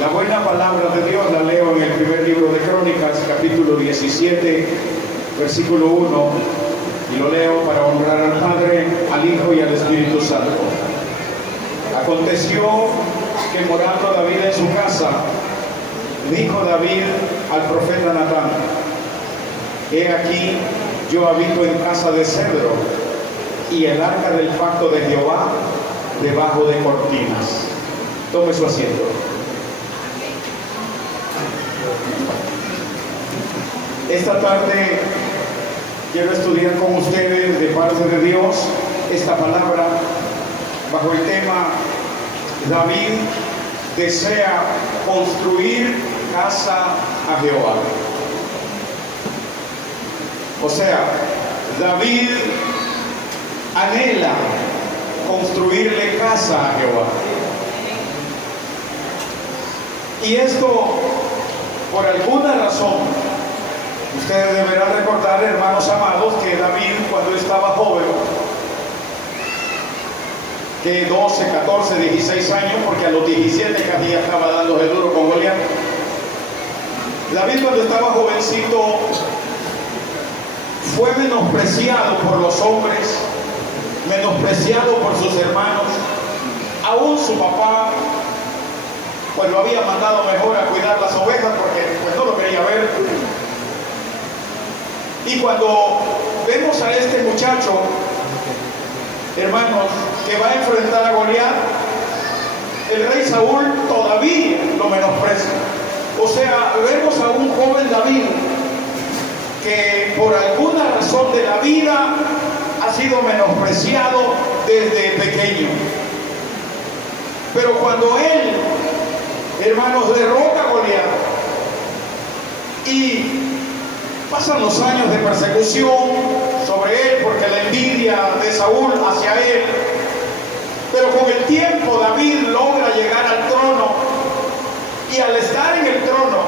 La buena palabra de Dios la leo en el primer libro de Crónicas, capítulo 17, versículo 1, y lo leo para honrar al Padre, al Hijo y al Espíritu Santo. Aconteció que morando David en su casa, dijo David al profeta Natán: he aquí, yo habito en casa de cedro, y el arca del pacto de Jehová debajo de cortinas. Tome su asiento. Esta tarde quiero estudiar con ustedes de parte de Dios esta palabra bajo el tema: David desea construir casa a Jehová. O sea, David anhela construirle casa a Jehová. Y esto, por alguna razón, ustedes deberán recordar, hermanos amados, que David, cuando estaba joven, que 12, 14, 16 años, porque a los 17 casi ya estaba dándose duro con Goliat. David, cuando estaba jovencito, fue menospreciado por los hombres, menospreciado por sus hermanos. Aún su papá, pues lo había mandado mejor a cuidar las ovejas porque pues no lo quería ver. Y cuando vemos a este muchacho, hermanos, que va a enfrentar a Goliat, el rey Saúl todavía lo menosprecia. O sea, vemos a un joven David que por alguna razón de la vida ha sido menospreciado desde pequeño. Pero cuando él, hermanos, derrota a Goliat y pasan los años de persecución sobre él porque la envidia de Saúl hacia él, pero con el tiempo David logra llegar al trono, y al estar en el trono,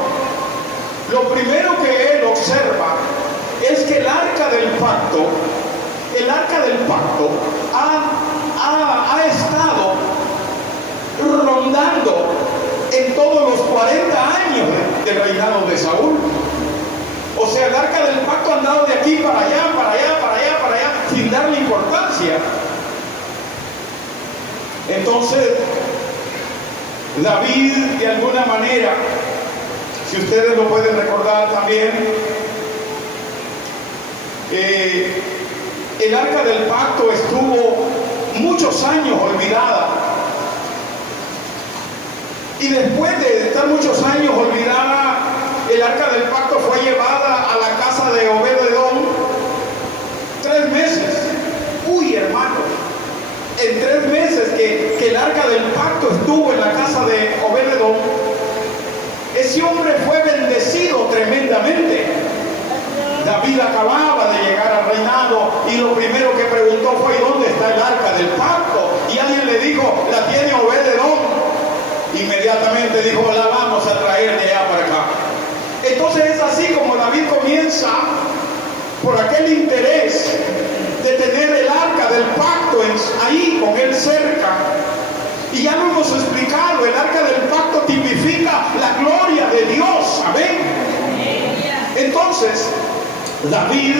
lo primero que él observa es que el arca del pacto ha estado rondando en todos los 40 años del reinado de Saúl. O sea, el arca del pacto ha andado de aquí para allá, para allá, para allá, para allá, sin darle importancia. Entonces, David, de alguna manera, si ustedes lo pueden recordar también, el arca del pacto estuvo muchos años olvidada. Y después de estar muchos años olvidada, el arca del pacto fue llevada a la casa de Obed-Edom 3 meses. Uy, hermanos, en 3 meses que el arca del pacto estuvo en la casa de Obed-Edom, ese hombre fue bendecido tremendamente. David acababa de llegar al reinado y lo primero que preguntó fue: ¿dónde está el arca del pacto? Y alguien le dijo: la tiene Obed-Edom. Inmediatamente dijo: la vamos a traer de allá para acá. Entonces es así como David comienza, por aquel interés de tener el arca del pacto ahí con él cerca. Y ya lo hemos explicado, el arca del pacto tipifica la gloria de Dios. Amén. Entonces David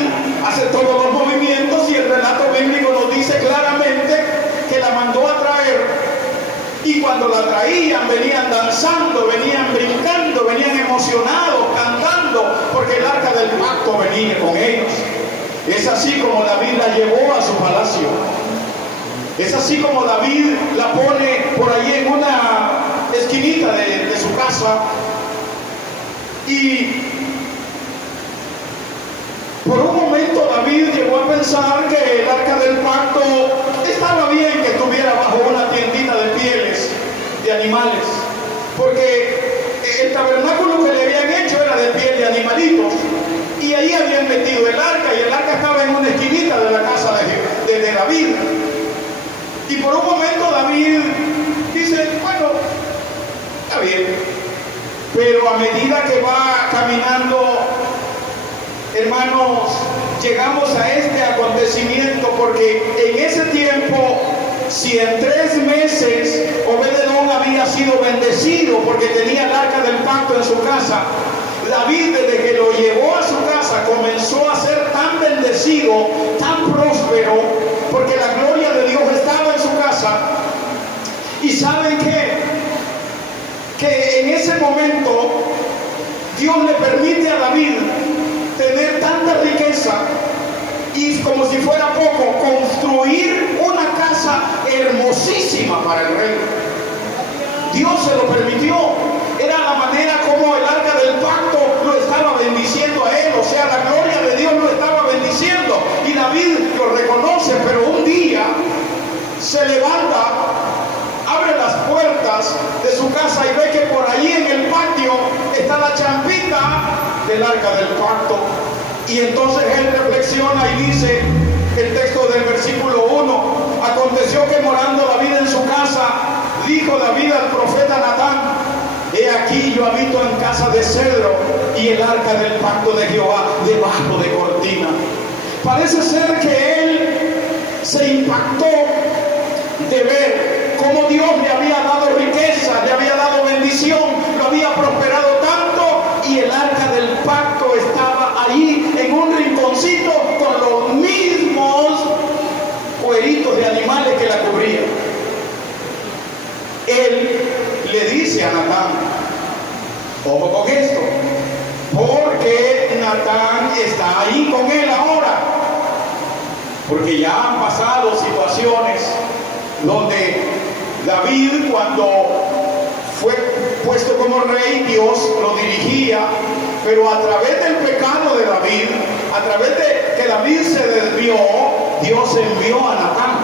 hace todos los movimientos y el relato bíblico nos dice claramente que la mandó a traer. Y cuando la traían, venían danzando, venían brincando, venían emocionados, cantando, porque el arca del pacto venía con ellos. Es así como David la llevó a su palacio. Es así como David la pone por allí en una esquinita de su casa. Y por un momento David llegó a pensar que el arca del pacto estaba bien que estuviera bajo una tiendita de pieles de animales, porque el tabernáculo que le habían hecho era de piel de animalitos, y ahí habían metido el arca, y el arca estaba en una esquinita de la casa de David. Y por un momento David dice: bueno, está bien. Pero a medida que va caminando, hermanos, llegamos a este acontecimiento, porque en ese tiempo si en 3 meses Obed-Edom había sido bendecido porque tenía el arca del pacto en su casa, David, desde que lo llevó a su casa, comenzó a ser tan bendecido, tan próspero, porque la gloria de Dios estaba en su casa. Y ¿saben qué? Que en ese momento Dios le permite a David tener tanta riqueza y, como si fuera poco, construir una casa hermosísima para el rey. Dios se lo permitió. Era la manera como el arca del pacto lo estaba bendiciendo a él. O sea, la gloria de Dios lo estaba bendiciendo. Y David lo reconoce, pero un día se levanta, abre las puertas de su casa y ve que por allí en el patio está la champita del arca del pacto. Y entonces él reflexiona y dice, el texto del versículo 1, aconteció que morando David en su casa, dijo David al profeta Natán, he aquí yo habito en casa de cedro y el arca del pacto de Jehová debajo de cortina. Parece ser que él se impactó de ver cómo Dios le había dado riqueza, le había dado bendición, lo había prosperado tanto, y el arca del pacto estaba ahí en un rinconcito con los mismos cueritos de animales que la cubrían. Él le dice a Natán, ojo con esto, porque Natán está ahí con él ahora, porque ya han pasado situaciones donde David, cuando fue puesto como rey, Dios lo dirigía, pero a través del pecado de David, a través de que David se desvió, Dios envió a Natán.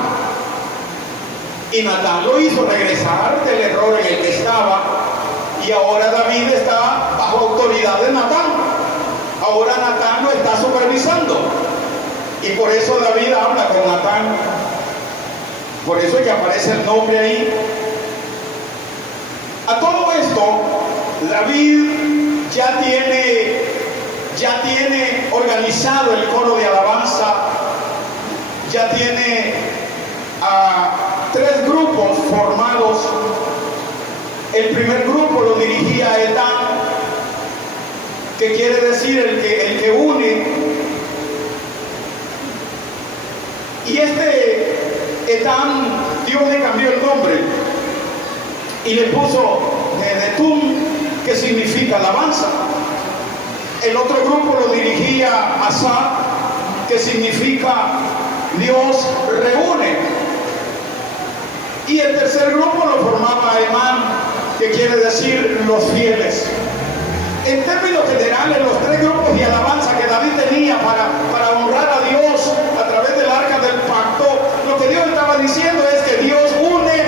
Y Natán lo hizo regresar del error en el que estaba, y ahora David está bajo autoridad de Natán. Ahora Natán lo está supervisando, y por eso David habla con Natán. Por eso es que aparece el nombre ahí. A todo esto, David ya tiene organizado el coro de alabanza, ya tiene 3 grupos formados. El primer grupo lo dirigía Etán, que quiere decir el que une. Y este Etán, Dios le cambió el nombre y le puso Edom, que significa alabanza. El otro grupo lo dirigía Asaf, que significa Dios reúne. Y el tercer grupo lo formaba Emán, que quiere decir los fieles. En términos generales, los 3 grupos de alabanza que David tenía para honrar a Dios a través del arca del pacto, lo que Dios estaba diciendo es que Dios reúne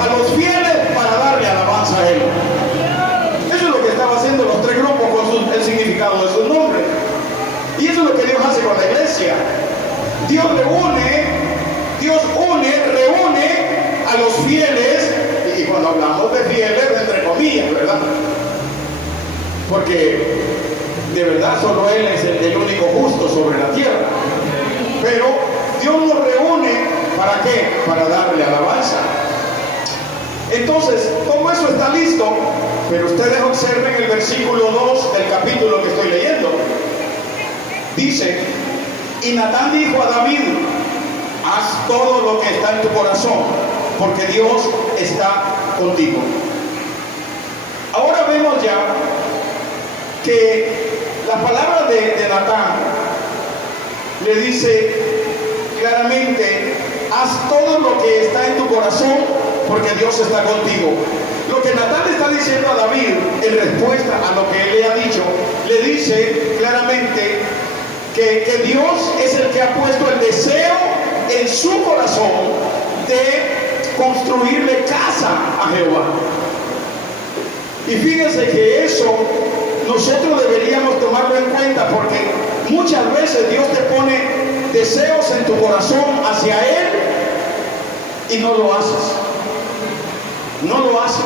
a los fieles para darle alabanza a Él. Eso es lo que estaban haciendo los 3 grupos con el significado de su nombre. Y eso es lo que Dios hace con la iglesia. Dios reúne a los fieles, y cuando hablamos de fieles, entre comillas, ¿verdad? Porque de verdad solo Él es el único justo sobre la tierra. Pero Dios nos reúne, ¿para qué? Para darle alabanza. Entonces, todo eso está listo, pero ustedes observen el versículo 2 del capítulo que estoy leyendo. Dice, y Natán dijo a David, haz todo lo que está en tu corazón, porque Dios está contigo. Ahora vemos ya que la palabra de Natán le dice claramente, haz todo lo que está en tu corazón, porque Dios está contigo. Lo que Natán le está diciendo a David en respuesta a lo que él le ha dicho, le dice claramente que Dios es el que ha puesto el deseo en su corazón de construirle casa a Jehová. Y fíjense que eso nosotros deberíamos tomarlo en cuenta, porque muchas veces Dios te pone deseos en tu corazón hacia Él y no lo haces. No lo haces.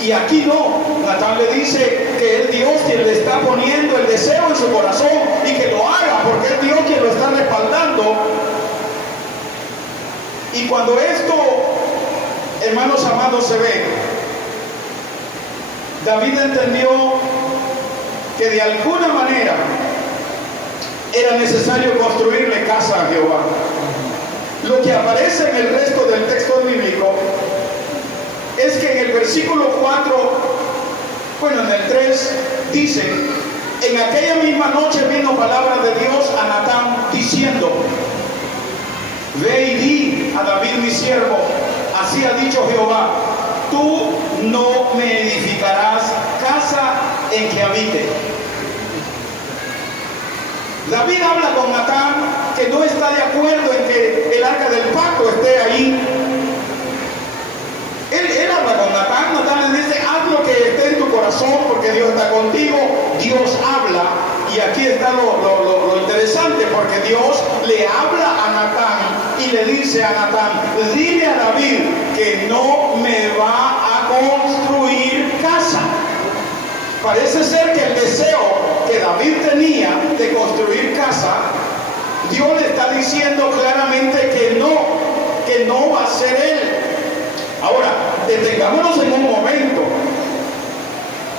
Y aquí no. Natán le dice que es Dios quien le está poniendo el deseo en su corazón y que lo haga, porque es Dios quien lo está respaldando. Y cuando esto, hermanos amados, se ve, David entendió que de alguna manera era necesario construirle casa a Jehová. Lo que aparece en el resto del texto bíblico es que en el versículo 4, bueno, en el 3, dice: en aquella misma noche vino palabra de Dios a Natán diciendo: ve y di a David mi siervo, así ha dicho Jehová, tú no me edificarás casa en que habite. David habla con Natán, que no está de acuerdo en que el arca del pacto esté ahí. Él habla con Natán. Natán le dice: haz lo que esté en tu corazón, porque Dios está contigo. Dios habla, y aquí está lo interesante, porque Dios le habla a Natán y le dice a Natán: dile a David que no me va a construir casa. Parece ser que el deseo que David tenía de construir casa, Dios le está diciendo claramente que no va a ser él. Ahora, detengámonos en un momento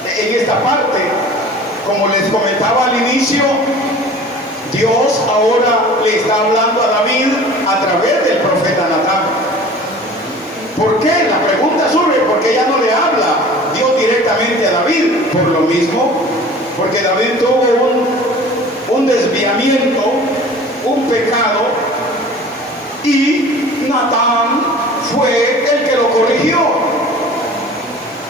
en esta parte. Como les comentaba al inicio, Dios ahora le está hablando a David a través del profeta Natán. ¿Por qué? La pregunta surge: ¿por qué ya no le habla Dios directamente a David? Por lo mismo, porque David tuvo un desviamiento, un pecado, y Natán fue el que lo corrigió.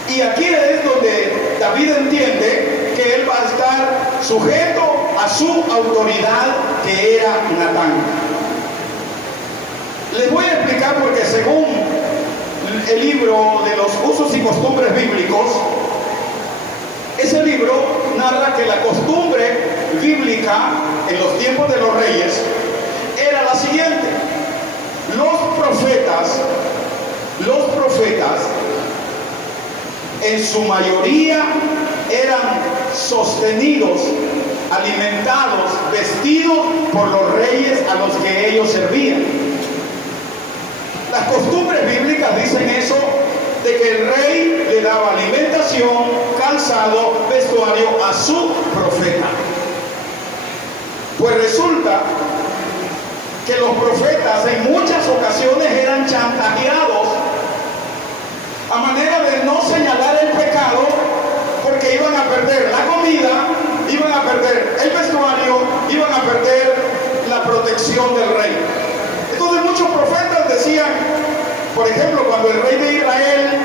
Y aquí es donde David entiende que él va a estar sujeto a su autoridad, que era Natán. Les voy a explicar, porque según el libro de los usos y costumbres bíblicos, ese libro narra que la costumbre bíblica en los tiempos de los reyes era la siguiente: los profetas en su mayoría eran sostenidos, alimentados, vestidos por los reyes a los que ellos servían. Las costumbres bíblicas dicen eso, de que el rey le daba alimentación, calzado, vestuario a su profeta. Pues resulta que los profetas en muchas ocasiones eran chantajeados, a manera de no señalar el pecado, porque iban a perder la comida, iban a perder el vestuario, iban a perder la protección del rey. Entonces muchos profetas decían, por ejemplo, cuando el rey de Israel,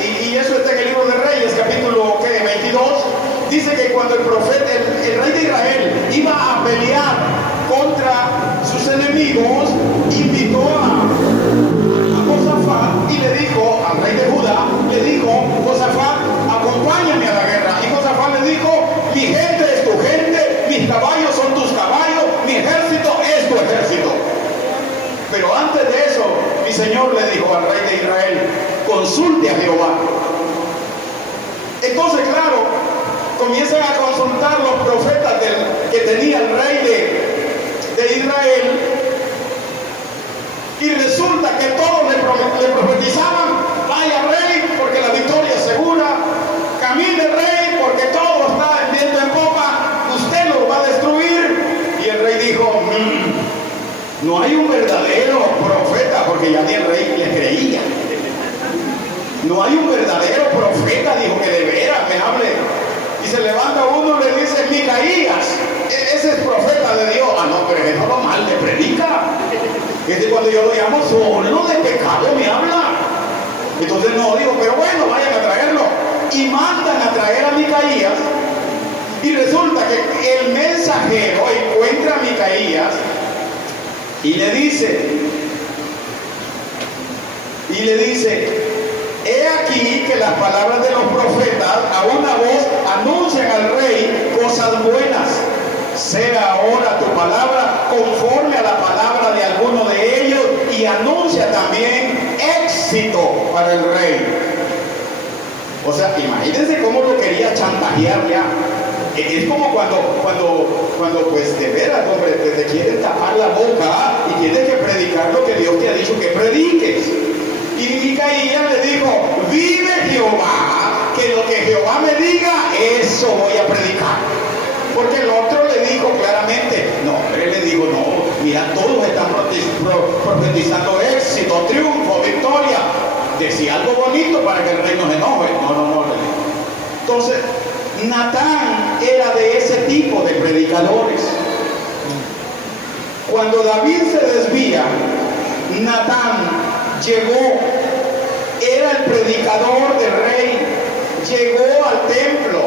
y eso está en el libro de Reyes, capítulo 22, dice que cuando el rey de Israel iba a pelear contra sus enemigos, invitó a Josafat y le dijo al rey de Judá, le dijo: Josafat, acompáñame a la guerra. Y Josafat le dijo: mi gente es tu gente, mis caballos son tus caballos, mi ejército es tu ejército. Pero antes de eso, mi señor le dijo al rey de Israel: consulte a Jehová. Entonces, claro, comienzan a consultar los profetas que tenía el rey de Israel, y resulta que todos le profetizaban: vaya rey, porque la victoria es segura; camine rey, porque todo está en viento en popa, usted lo va a destruir. Y el rey dijo: no hay un verdadero profeta, porque ya ni el rey le creía. No hay un verdadero profeta, dijo, que de veras me hable. Y se levanta uno y le dice: Micaías, ese es profeta de Dios. Ah, no, pero eso no mal le predica. Este, cuando yo lo llamo, solo de pecado me habla. Entonces no, digo, pero bueno, vayan a traerlo. Y mandan a traer a Micaías. Y resulta que el mensajero encuentra a Micaías y le dice, he aquí que las palabras de los profetas a una voz anuncian al rey cosas buenas. Sea ahora tu palabra conforme a la palabra de alguno de ellos, y anuncia también éxito para el rey. O sea, imagínense cómo lo quería chantajear ya. Es como cuando pues de veras, hombre, te quieren tapar la boca y tienes que predicar lo que Dios te ha dicho que prediques. Y Micaía le dijo, vive Jehová, que lo que Jehová me diga, eso voy a predicar. Porque el otro le dijo claramente, no, él le dijo, no, mira, todos están profetizando éxito, triunfo, victoria. Decía algo bonito para que el rey no se enoje. No, le dijo. Entonces, Natán era de ese tipo de predicadores. Cuando David se desvía, Natán llegó, era el predicador del rey, llegó al templo.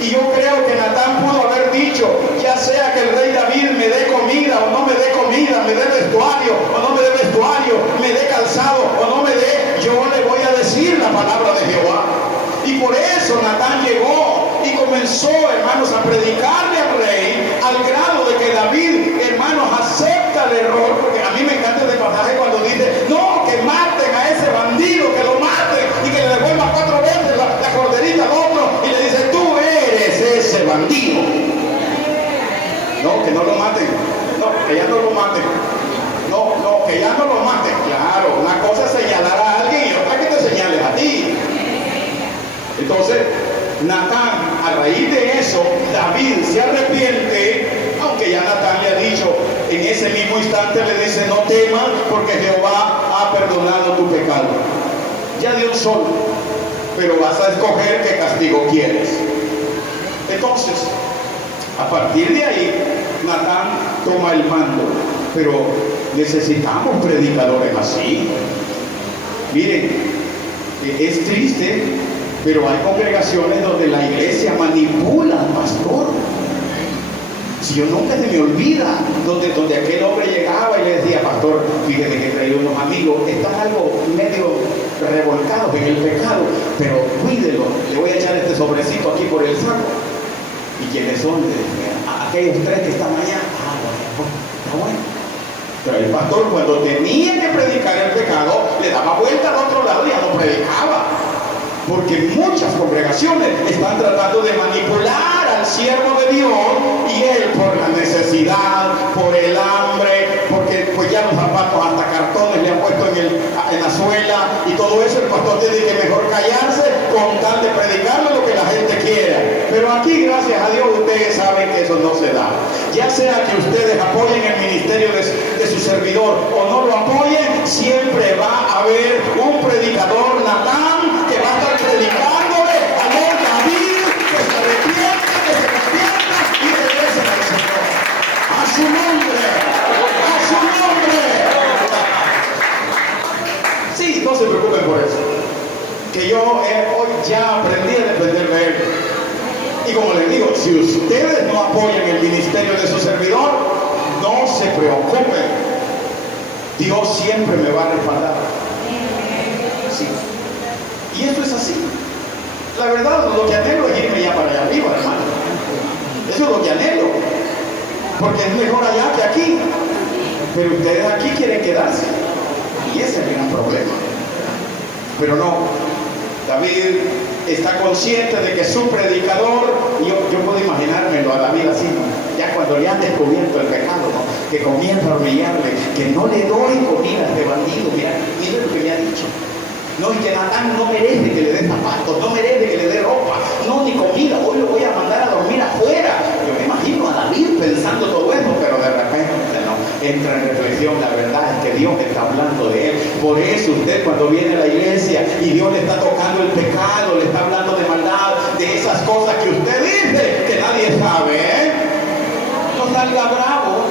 Y yo creo que Natán pudo haber dicho, ya sea que el rey David me dé comida o no me dé comida, me dé vestuario o no me dé vestuario, me dé calzado o no me dé, yo le voy a decir la palabra de Jehová. Y por eso Natán llegó y comenzó, hermanos, a predicarle al rey, al grado de que David, hermanos, acepta el error, porque a mí me encanta este pasaje cuando dice, no, que maten a ese bandido, que lo maten y que le devuelvan 4 veces la corderita al otro, y le dice, tú eres ese bandido. No, que no lo maten, no, que ya no lo maten, no, que ya no lo maten. Claro, una cosa es señalar a alguien y otra que te señales a ti. Entonces, Natán, a raíz de eso, David se arrepiente, aunque ya Natán le ha dicho, en ese mismo instante le dice, no temas, porque Jehová ha perdonado tu pecado. Ya dio un sol, pero vas a escoger qué castigo quieres. Entonces, a partir de ahí, Natán toma el mando, pero necesitamos predicadores así. Miren, es triste, pero hay congregaciones donde la iglesia manipula al pastor. Si yo nunca se me olvida, donde aquel hombre llegaba y le decía, pastor, fíjate que traí unos amigos, están algo medio revolcados en el pecado, pero cuídelo, le voy a echar este sobrecito aquí por el saco. ¿Y quiénes son? Aquellos 3 que están allá. Está bueno. Pero el pastor, cuando tenía que predicar el pecado, le daba vuelta al otro lado y ya no predicaba. Porque muchas congregaciones están tratando de manipular al siervo de Dios, y él por la necesidad, por el hambre, porque pues ya los zapatos hasta cartones le han puesto en la suela y todo eso, el pastor tiene que mejor callarse con tal de predicarle lo que la gente quiera. Pero aquí, gracias a Dios, ustedes saben que eso no se da. Ya sea que ustedes apoyen el ministerio de su servidor o no lo apoyen, siempre va a haber un predicador Natán que va a estar predicándole a don David, que se arrepiente, que se convierta y regrese al Señor. A su nombre, a su nombre. Sí, no se preocupen por eso. Que yo hoy ya aprendí a depender de él. Y como les digo, si ustedes no apoyan el ministerio de su servidor, no se preocupen. Dios siempre me va a respaldar. Sí. Y esto es así. La verdad, lo que anhelo es irme ya para allá arriba, hermano. Eso es lo que anhelo. Porque es mejor allá que aquí. Pero ustedes aquí quieren quedarse. Y ese es el gran problema. Pero no. David está consciente de que su predicador, yo puedo imaginármelo a David así, ¿no? Ya cuando le han descubierto el pecado, ¿no? Que comienza a humillarle, que no le doy comida a este bandido, mira lo que me ha dicho. No, y que Natán no merece que le dé zapatos, no merece que le dé ropa, no, ni comida, hoy lo voy a mandar a dormir afuera. Yo me imagino a David pensando todo eso, pero de repente no entra en reflexión. La verdad es que Dios está hablando de él. Por eso usted, cuando viene a la iglesia y Dios le está tocando el pecado, le está hablando de maldad, de esas cosas que usted dice que nadie sabe, no salga bravo,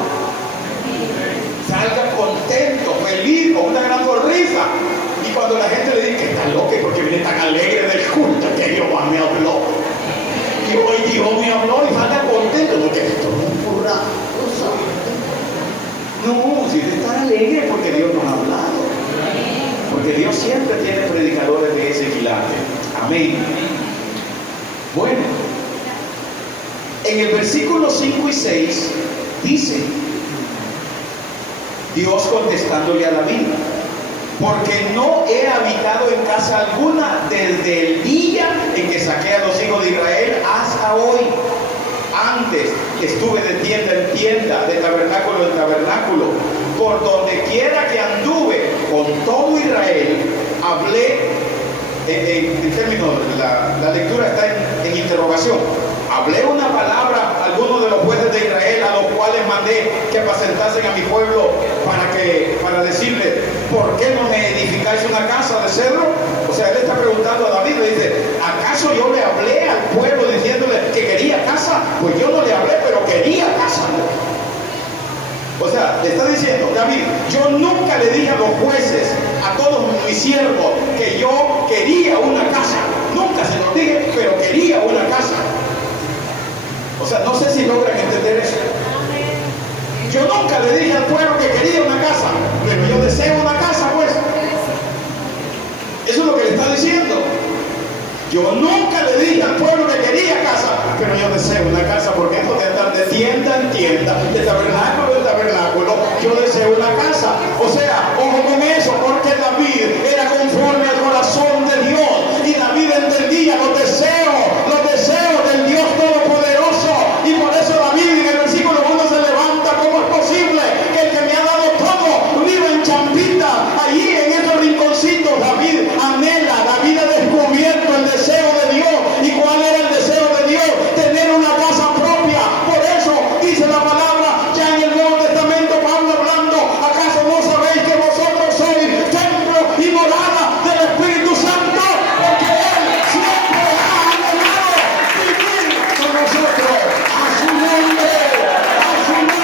salga contento, feliz, con una gran sonrisa. Y cuando la gente le dice que está loco porque viene tan alegre del culto, que Jehová me habló, y hoy Dios me habló, y salga contento, porque esto no es pura cosa. No, si usted está alegre porque Dios nos ha hablado, porque Dios siempre tiene predicadores de ese quilate. Amén. Bueno, en el versículo 5 y 6 dice Dios contestándole a David: porque no he habitado en casa alguna desde el día en que saqué a los hijos de Israel hasta hoy. Antes estuve de tienda en tienda, de tabernáculo en tabernáculo. Por donde quiera que anduve con todo Israel, hablé, en términos, la lectura está en interrogación. Hablé una palabra a algunos de los jueces de Israel, a los cuales mandé que apacentasen a mi pueblo para decirles, ¿por qué no me edificáis una casa de cedro? O sea, él está preguntando a David, le dice, ¿acaso yo le hablé al pueblo diciéndole que quería casa? Pues yo no le hablé, pero quería casa. O sea, le está diciendo, David, yo nunca le dije a los jueces, a todos mis siervos, que yo quería una casa. Nunca se los dije, pero quería una casa. O sea, no sé si logran entender eso. Yo nunca le dije al pueblo que quería una casa, pero yo deseo una casa, pues. Eso es lo que le está diciendo. Yo nunca le dije al pueblo que quería casa, pero yo deseo una casa, porque esto de andar de tienda en tienda, de tabernáculo en tabernáculo, yo deseo una casa. O sea, ojo con eso, porque David era conforme al corazón de Dios, y David entendía los deseos del Dios Todopoderoso, y por eso David en el versículo 1 se levanta. ¿Cómo es posible que el que me ha dado todo viva en champita? Allí en esos rinconcitos David anhela, David ha descubierto el deseo de Dios. ¿Y cuál era el deseo de Dios? Tener una casa propia. Por eso dice la palabra ya en el Nuevo Testamento, Pablo hablando, ¿acaso no sabéis que vosotros sois templo y morada del Espíritu Santo? Porque Él siempre ha anhelado vivir con nosotros. A su nombre, a su nombre.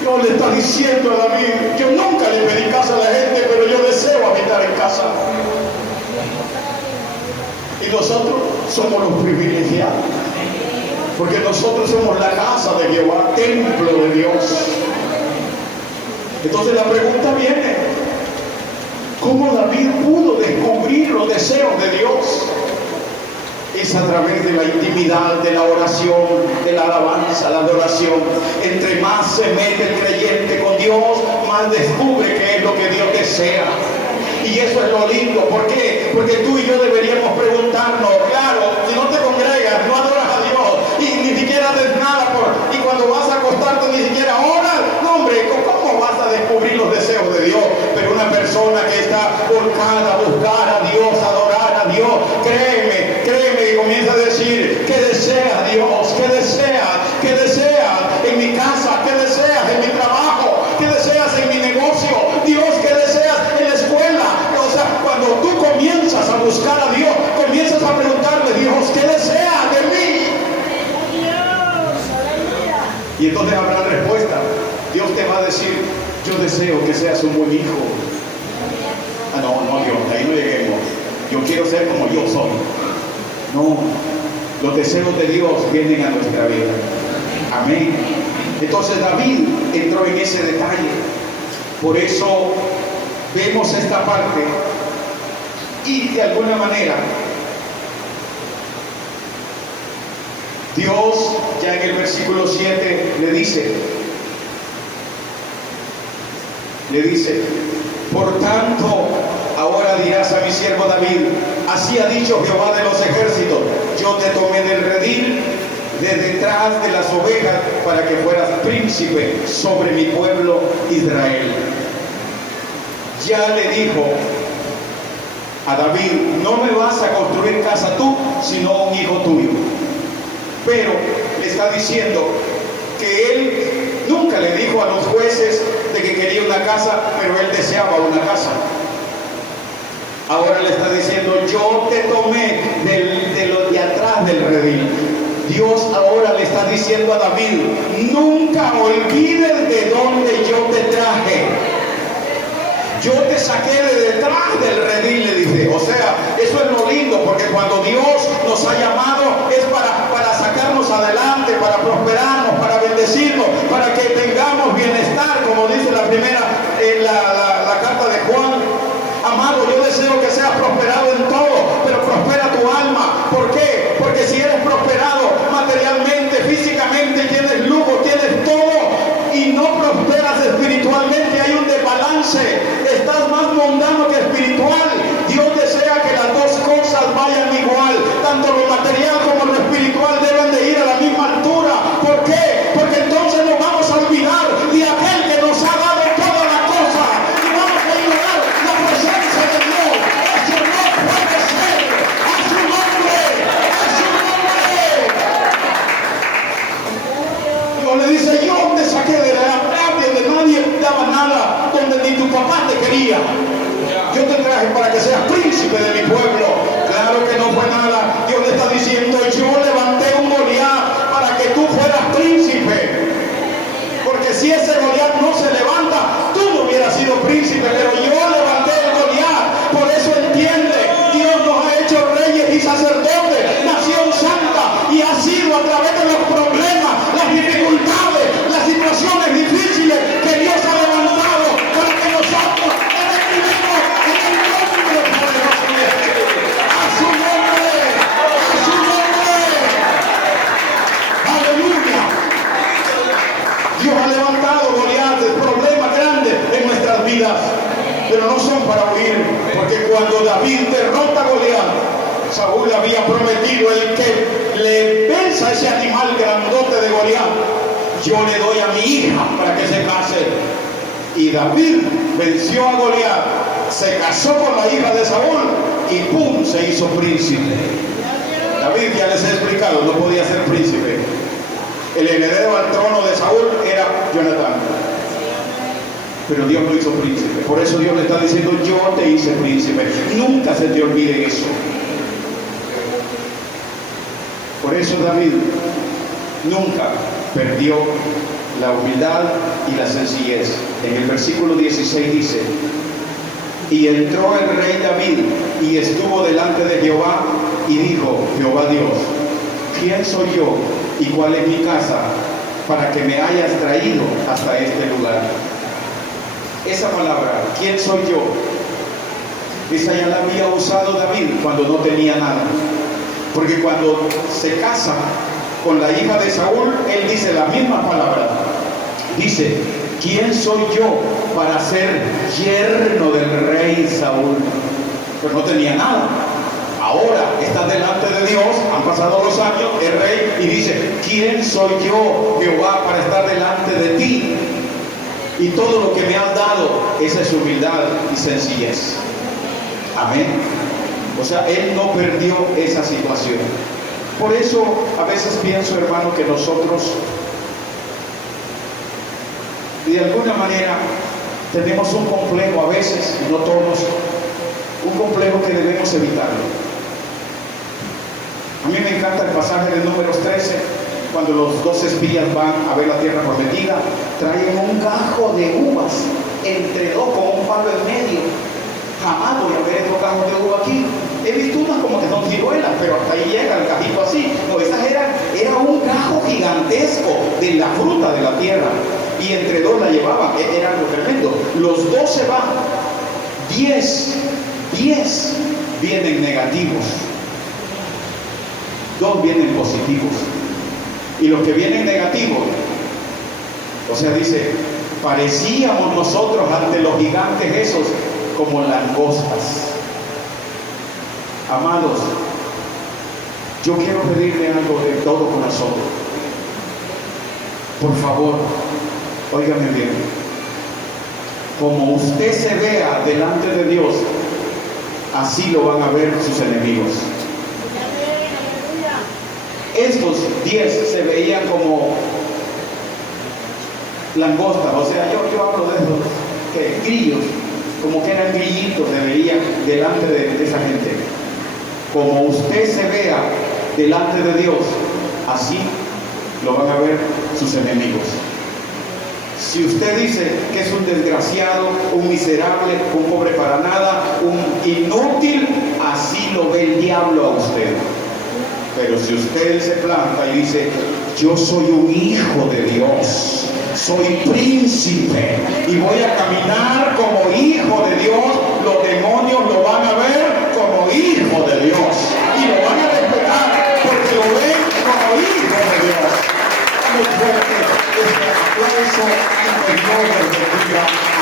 Dios le está diciendo a David, yo nunca le pedí casa a la gente, pero yo deseo habitar en casa. Y nosotros somos los privilegiados, porque nosotros somos la casa de Jehová, templo de Dios. Entonces la pregunta viene, ¿cómo David pudo descubrir los deseos de Dios? Es a través de la intimidad, de la oración, de la alabanza, la adoración. Entre más se mete el creyente con Dios, más descubre qué es lo que Dios desea. Y eso es lo lindo. ¿Por qué? Porque tú y yo deberíamos preguntarnos, claro, si no te congregas, no adoras a Dios, y ni siquiera haces nada, y cuando vas a acostarte ni siquiera oras, no hombre, ¿cómo vas a descubrir los deseos de Dios? Pero una persona que está volcada a buscar a Dios, a adorar a Dios, créeme, que comienza a decir, ¿qué deseas Dios? ¿Qué deseas en mi casa? ¿Qué deseas en mi trabajo? ¿Qué deseas en mi negocio? Dios, ¿qué deseas en la escuela? O sea, cuando tú comienzas a buscar a Dios, comienzas a preguntarle, Dios, ¿qué deseas de mí? Y entonces habrá respuesta. Dios te va a decir, yo deseo que seas un buen hijo. Ah, no, Dios, ahí no lleguemos. Yo quiero ser como yo soy. No, los deseos de Dios vienen a nuestra vida. Amén. Entonces David entró en ese detalle. Por eso vemos esta parte y de alguna manera Dios ya en el versículo 7 le dice, por tanto, ahora dirás a mi siervo David, así ha dicho Jehová de los ejércitos, yo te tomé del redil, de detrás de las ovejas, para que fueras príncipe sobre mi pueblo Israel. Ya le dijo a David, no me vas a construir casa tú, sino un hijo tuyo. Pero le está diciendo que él nunca le dijo a los jueces de que quería una casa, pero él deseaba una casa. Ahora le está diciendo, yo te tomé de los de atrás del redil. Dios ahora le está diciendo a David, nunca olvides de dónde yo te traje. Yo te saqué de detrás del redil, le dice. O sea, eso es lo lindo, porque cuando Dios nos ha llamado es para sacarnos adelante, para prosperarnos, para bendecirnos, para que tengamos bienestar, como dice la primera, la carta de Juan. Amado, yo deseo que seas prosperado en todo, pero prospera tu alma. ¿Por qué? Porque si eres prosperado materialmente, físicamente, tienes lujo, tienes todo, y no prosperas espiritualmente, hay un desbalance. Estás más mundano que espiritual. Dios desea que las dos cosas cosas vayan igual, tanto lo material como lo espiritual deben de ir a la misma altura. ¿Por qué? Porque entonces nos vamos a olvidar de aquel que nos ha dado toda la cosa y vamos a ignorar la presencia de Dios. Eso no puede ser. A su nombre, a su nombre. Dios le dice: yo te saqué de la patria donde nadie daba nada, donde ni tu papá te quería. Yo te traje para que seas príncipe de mi pueblo. Claro que no fue nada. Dios le está diciendo: yo levanté un Goliat para que tú fueras príncipe. Porque si ese Goliat no se levanta, tú no hubieras sido príncipe. Pero yo levanté el Goliat. Por eso entiende, Dios nos ha hecho reyes y sacerdotes, nación santa, y ha sido a través de los problemas, las dificultades, las situaciones difíciles que Dios ha levantado para que nosotros vivimos en el nombre poderoso de Jesús. A su nombre, a su nombre. Aleluya. Dios ha levantado Goliat, problemas grandes en nuestras vidas, pero no son para huir, porque cuando David derrota a Goliat, Saúl había prometido: el que le venza a ese animal grandote de Goliat, yo le doy a mi hija para que se case. Y David venció a Goliat, se casó con la hija de Saúl y ¡pum!, se hizo príncipe. David, ya les he explicado, no podía ser príncipe. El heredero al trono de Saúl era Jonatán, pero Dios lo hizo príncipe. Por eso Dios le está diciendo: yo te hice príncipe. Nunca se te olvide eso. Por eso David nunca perdió la humildad y la sencillez. En el versículo 16 dice: y entró el rey David y estuvo delante de Jehová y dijo: Jehová Dios, ¿quién soy yo y cuál es mi casa para que me hayas traído hasta este lugar? Esa palabra, ¿quién soy yo?, esa ya la había usado David cuando no tenía nada. Porque cuando se casa con la hija de Saúl, él dice la misma palabra. Dice: ¿quién soy yo para ser yerno del rey Saúl? Pues no tenía nada. Ahora está delante de Dios, han pasado los años, el rey, y dice: ¿quién soy yo, Jehová, para estar delante de ti? Y todo lo que me has dado, esa es humildad y sencillez. Amén. O sea, él no perdió esa situación. Por eso a veces pienso, hermano, que nosotros de alguna manera tenemos un complejo, a veces, no todos, un complejo que debemos evitarlo. A mí me encanta el pasaje de Números 13, cuando los 2 espías van a ver la tierra prometida, traen un gajo de uvas entre dos con un palo en medio. Jamás voy a ver estos gajos de uva aquí. He visto unas como que son ciruelas, pero hasta ahí llega el gajito así. No, esas era un gajo gigantesco de la fruta de la tierra. Y entre dos la llevaban, era algo tremendo. Los 2 se van, 10 vienen negativos, 2 vienen positivos. Y los que vienen negativos, o sea, dice, parecíamos nosotros ante los gigantes esos como langostas. Amados, yo quiero pedirle algo de todo corazón. Por favor, óigame bien. Como usted se vea delante de Dios, así lo van a ver sus enemigos. Estos 10 se veían como langostas, o sea, yo hablo de esos grillos, como que eran grillitos, se veían delante de esa gente. Como usted se vea delante de Dios, así lo van a ver sus enemigos. Si usted dice que es un desgraciado, un miserable, un pobre para nada, un inútil, así lo ve el diablo a usted. Pero si usted se planta y dice: yo soy un hijo de Dios, soy príncipe y voy a caminar como hijo de Dios, los demonios lo van a ver como hijo de Dios y lo van a respetar porque lo ven como hijo de Dios. Muy fuerte este aplauso y que Dios les bendiga.